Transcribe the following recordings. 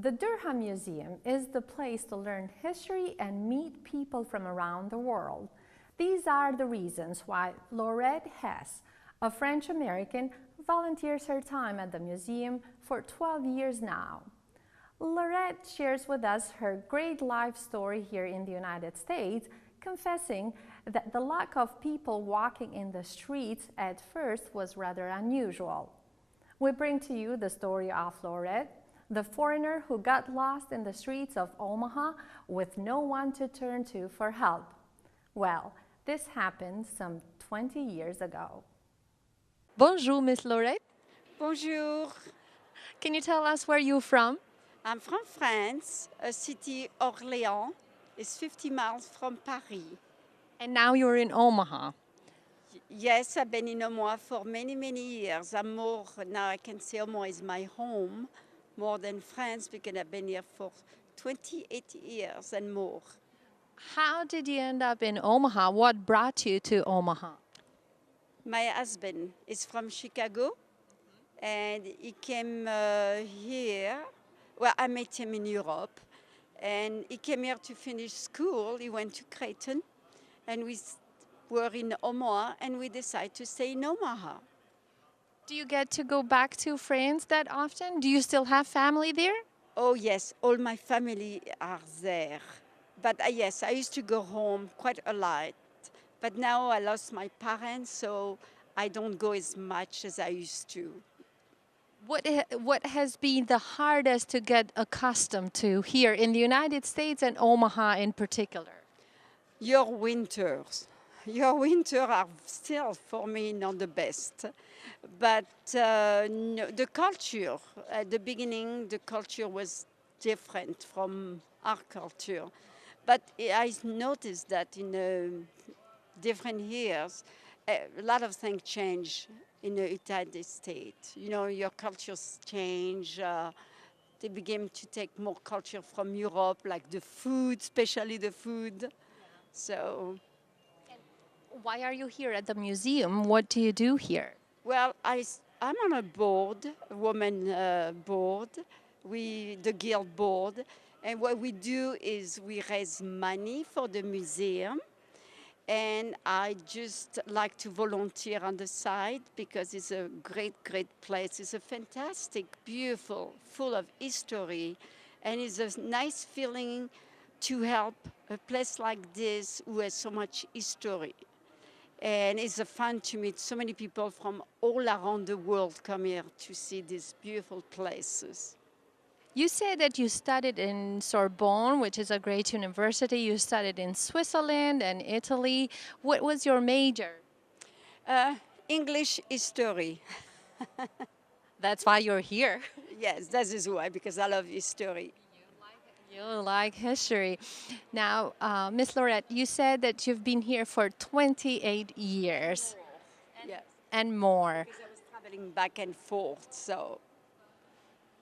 The Durham Museum is the place to learn history and meet people from around the world. These are the reasons why Laurette Hess, a French-American, volunteers her time at the museum for 12 years now. Laurette shares with us her great life story here in the United States, confessing that the lack of people walking in the streets at first was rather unusual. We bring to you the story of Laurette, the foreigner who got lost in the streets of Omaha with no one to turn to for help. Well, this happened some 20 years ago. Bonjour, Miss Laurette. Bonjour. Can you tell us where you're from? I'm from France, a city, Orléans. It's 50 miles from Paris. And now you're in Omaha. Yes, I've been in Omaha for many, many years. Now I can say Omaha is my home, more than France, because I've been here for 28 years and more. How did you end up in Omaha? What brought you to Omaha? My husband is from Chicago, and he came here. Well, I met him in Europe, and he came here to finish school. He went to Creighton, and we were in Omaha, and we decided to stay in Omaha. Do you get to go back to France that often? Do you still have family there? Oh, yes, all my family are there. But yes, I used to go home quite a lot. But now I lost my parents, so I don't go as much as I used to. What has been the hardest to get accustomed to here in the United States and Omaha in particular? Your winters. Your winter are still, for me, not the best. But no, the culture, at the beginning, the culture was different from our culture. But I noticed that in different years, a lot of things change in the United States. You know, your cultures change. They begin to take more culture from Europe, like the food, especially the food. So, Why are you here at the museum? What do you do here? well, I'm on a board, a woman board, the guild board, and what we do is we raise money for the museum, and I just like to volunteer on the side because it's a great, great place. It's a fantastic, beautiful, full of history, and it's a nice feeling to help a place like this who has so much history. And it's fun to meet so many people from all around the world come here to see these beautiful places. You said that you studied in Sorbonne, which is a great university. You studied in Switzerland and Italy. What was your major? English history. That's why you're here. Yes, that is why, because I love history. You like history. Now, Miss Laurette, you said that you've been here for 28 years Yes, and more. because I was traveling back and forth, so.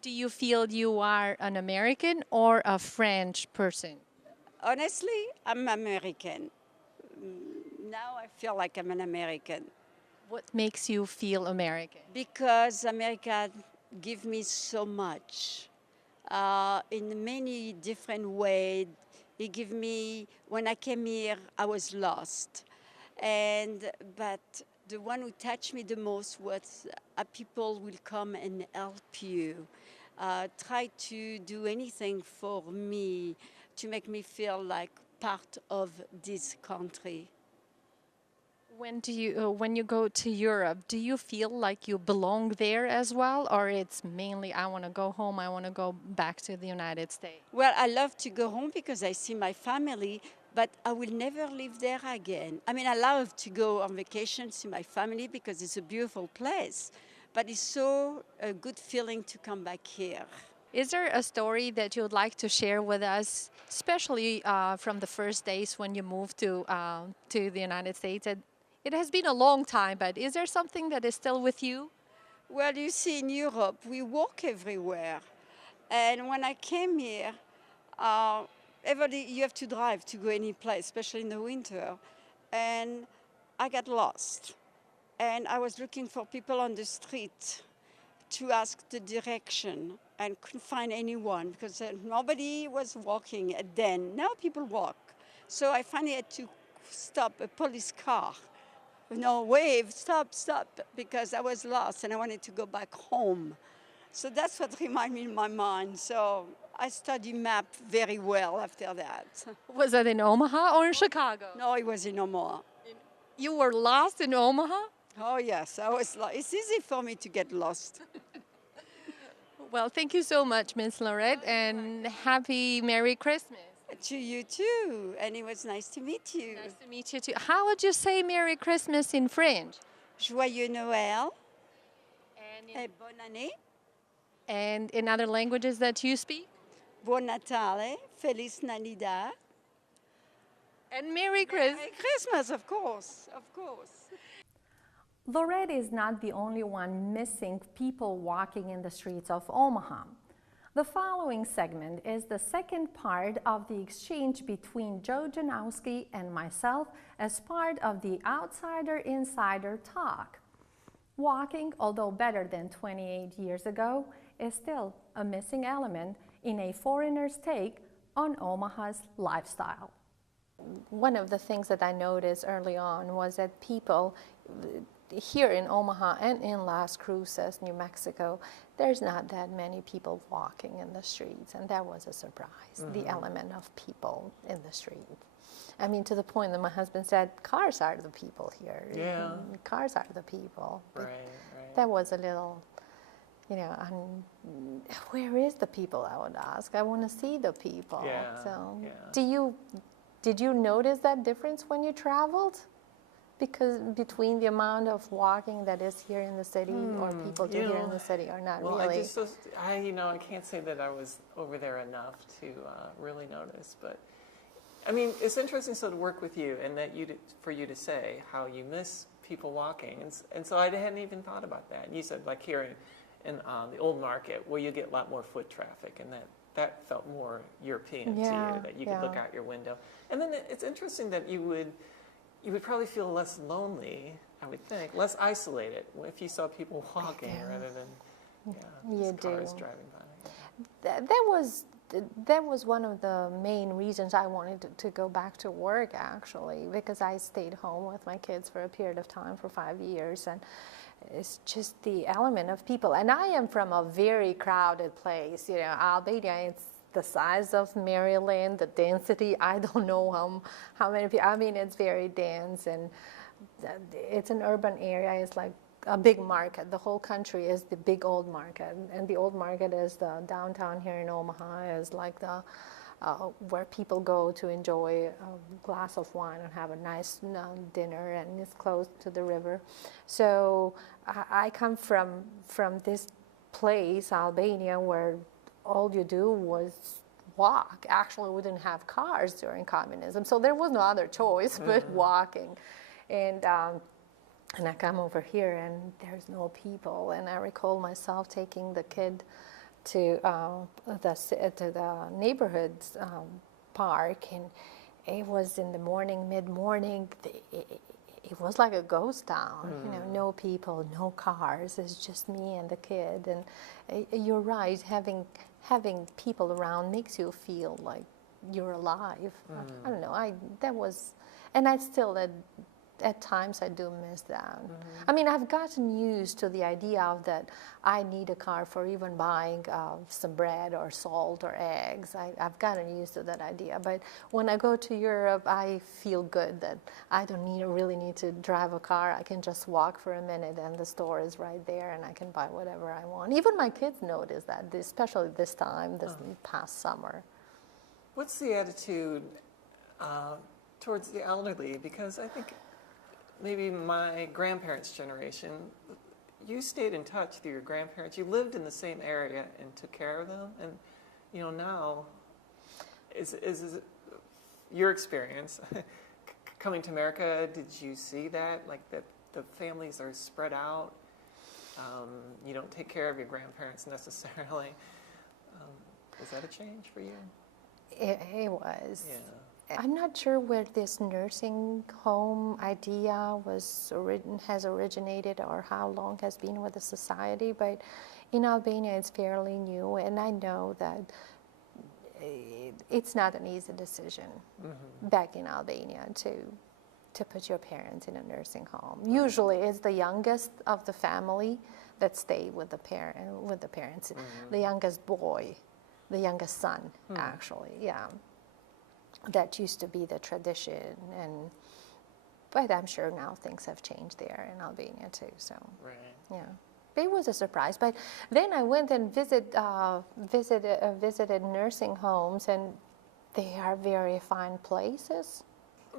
Do you feel you are an American or a French person? Honestly, I'm American. Now I feel like I'm an American What makes you feel American? because America gives me so much in many different ways. It gave me, when I came here, I was lost. But the one who touched me the most was people will come and help you. Try to do anything for me to make me feel like part of this country. When you go to Europe, do you feel like you belong there as well, or it's mainly I want to go home, I want to go back to the United States? Well, I love to go home because I see my family, but I will never live there again. I mean, I love to go on vacation, see my family because it's a beautiful place, but it's so a good feeling to come back here. Is there a story that you would like to share with us, especially from the first days when you moved to the United States? It has been a long time, but is there something that is still with you? Well, you see, in Europe, we walk everywhere. And when I came here, you have to drive to go any place, especially in the winter. And I got lost. And I was looking for people on the street to ask the direction. and couldn't find anyone because nobody was walking then. Now people walk. So I finally had to stop a police car. No, wave, stop, stop, because I was lost and I wanted to go back home. So that's what reminded me in my mind. So I studied map very well after that. Was that in Omaha or in Chicago? No, it was in Omaha. You were lost in Omaha? Oh yes, I was lost. It's easy for me to get lost. Well, thank you so much, Miss Laurette, and happy Merry Christmas. To you too, and it was nice to meet you. Nice to meet you too. How would you say Merry Christmas in French? Joyeux Noël And et bonne année. and in other languages that you speak? Buon Natale, Feliz Navidad. And Merry Christmas. Merry Christmas, of course, of course. Laurette is not the only one missing people walking in the streets of Omaha. The following segment is the second part of the exchange between Joe Janowski and myself as part of the Outsider-Insider Talk. Walking, although better than 28 years ago, is still a missing element in a foreigner's take on Omaha's lifestyle. One of the things that I noticed early on was that people here in Omaha and in Las Cruces, New Mexico, there's not that many people walking in the streets, and that was a surprise, the element of people in the street. I mean, to the point that my husband said, cars are the people here. Yeah. Cars are the people. Right, right. That was a little, you know, where is the people, I would ask. I want to see the people. Yeah, So yeah. did you notice that difference when you traveled? Because between the amount of walking that is here in the city or people do here in the city or not Well, really? I can't say that I was over there enough to really notice, but I mean, it's interesting to work with you and that for you to say how you miss people walking, and so I hadn't even thought about that. And you said like here in the old market where you get a lot more foot traffic, and that felt more European to you, that you could look out your window. And then it's interesting that you would probably feel less lonely, I would think, less isolated if you saw people walking rather than just cars driving by. That was one of the main reasons I wanted to go back to work, actually, because I stayed home with my kids for a period of time for 5 years, and it's just the element of people. And I am from a very crowded place, you know, Albania. It's the size of Maryland, the density, I don't know how many people, I mean, it's very dense, and it's an urban area. It's like a big market. The whole country is the big old market, and the old market is the downtown here in Omaha, is like the where people go to enjoy a glass of wine and have a nice dinner, and it's close to the river. So I come from this place, Albania, where all you do was walk. Actually, we didn't have cars during communism, so there was no other choice but walking. And I come over here, and there's no people. And I recall myself taking the kid to the neighborhood park, and it was in the morning, mid-morning. It was like a ghost town, you know, no people, no cars. It's just me and the kid. And you're right, having people around makes you feel like you're alive. I don't know. That was, and I still at times I do miss that. I mean, I've gotten used to the idea of that I need a car for even buying some bread or salt or eggs. I've gotten used to that idea. But when I go to Europe, I feel good that I don't really need to drive a car. I can just walk for a minute, and the store is right there, and I can buy whatever I want. Even my kids notice that, especially this time, this past summer. What's the attitude towards the elderly? Because I think maybe my grandparents' generation, you stayed in touch through your grandparents. You lived in the same area and took care of them. And, you know, now, is your experience coming to America, did you see that? Like that the families are spread out? You don't take care of your grandparents necessarily. Was that a change for you? It was. Yeah. I'm not sure where this nursing home idea has originated or how long has been with the society, but in Albania it's fairly new, and I know that it's not an easy decision back in Albania to put your parents in a nursing home. Usually it's the youngest of the family that stay with the parents, the youngest boy, the youngest son, actually, yeah. That used to be the tradition, but I'm sure now things have changed there in Albania too, so, yeah. It was a surprise, but then I went and visited nursing homes, and they are very fine places.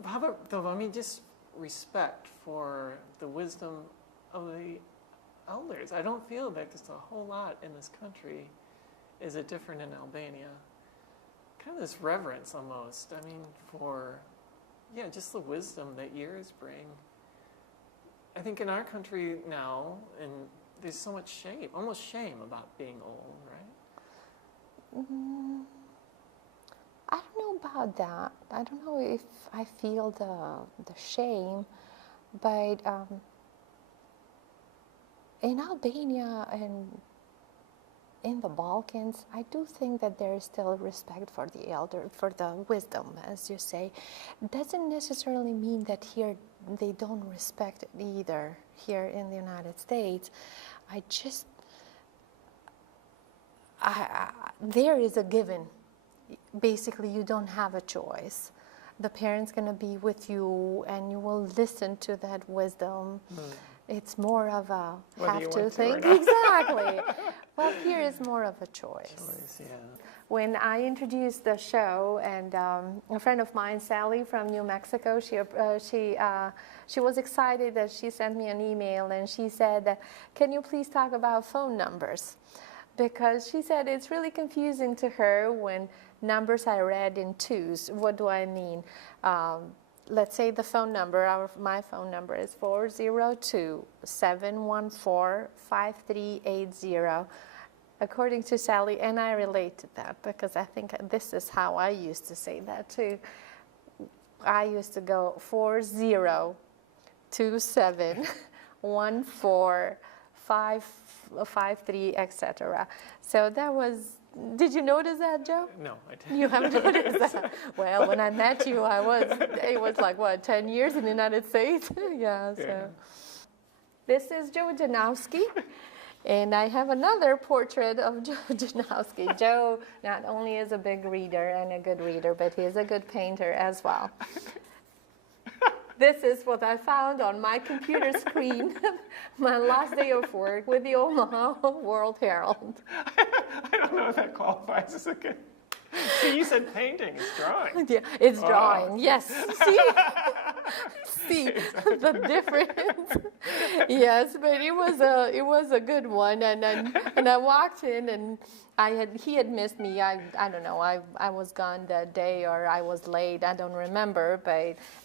How about, though, I mean, just respect for the wisdom of the elders. I don't feel that just a whole lot in this country is it different in Albania. Kind of this reverence almost, I mean, for, yeah, just the wisdom that years bring. I think in our country now, and there's so much shame, almost shame about being old, right? I don't know about that. I don't know if I feel the shame, but in Albania and in the Balkans, I do think that there is still respect for the elder, for the wisdom, as you say. Doesn't necessarily mean that here they don't respect it either. Here in the United States, there is a given. Basically, you don't have a choice. The parent's going to be with you, and you will listen to that wisdom. It's more of a have to thing. Exactly. Well, here is more of a choice. Yeah. When I introduced the show, and a friend of mine, Sally from New Mexico, she was excited that she sent me an email, and she said, "Can you please talk about phone numbers?" Because she said it's really confusing to her when numbers are read in twos. What do I mean? Let's say the phone number, my phone number is 402-714-5380. According to Sally, and I relate to that because I think this is how I used to say that too. I used to go 40271453, etc. So that was. Did you notice that, Joe? No, I didn't. You haven't noticed that? Well, when I met you, it was like, what, 10 years in the United States? Yeah, so. Yeah. This is Joe Janowski, and I have another portrait of Joe Janowski. Joe not only is a big reader and a good reader, but he is a good painter as well. This is what I found on my computer screen, my last day of work with the Omaha World Herald. I don't know if that qualifies as a good. See, you said painting. It's drawing. Yeah, it's drawing. Yes. See the difference. Yes, but it was a good one, and I walked in, and he had missed me. I don't know. I was gone that day, or I was late. I don't remember.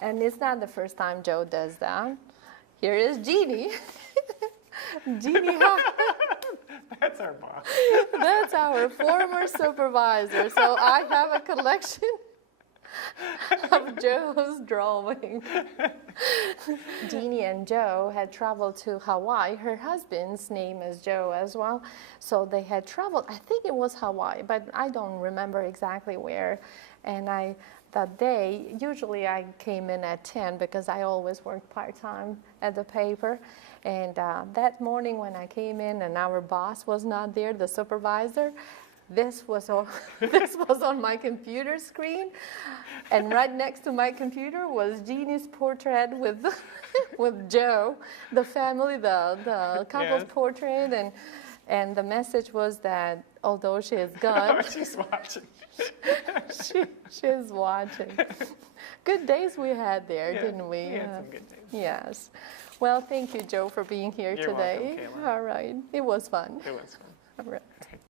And it's not the first time Joe does that. Here is Jeannie. Jeannie. That's our boss. That's our former supervisor. So I have a collection of Joe's drawings. Jeannie and Joe had traveled to Hawaii. Her husband's name is Joe as well. So they had traveled, I think it was Hawaii, but I don't remember exactly where. And that day, usually I came in at 10 because I always worked part-time at the paper. And that morning when I came in and our boss was not there, the supervisor, this was on my computer screen, and right next to my computer was Jeannie's portrait with Joe, the family, the couple's portrait, and the message was that although she is gone, she's watching. she's watching. Good days we had there, didn't we? We had some good days. Yes. Well, thank you, Joe, for being here You're today. welcome, Kayla. All right. It was fun. It was fun. All right.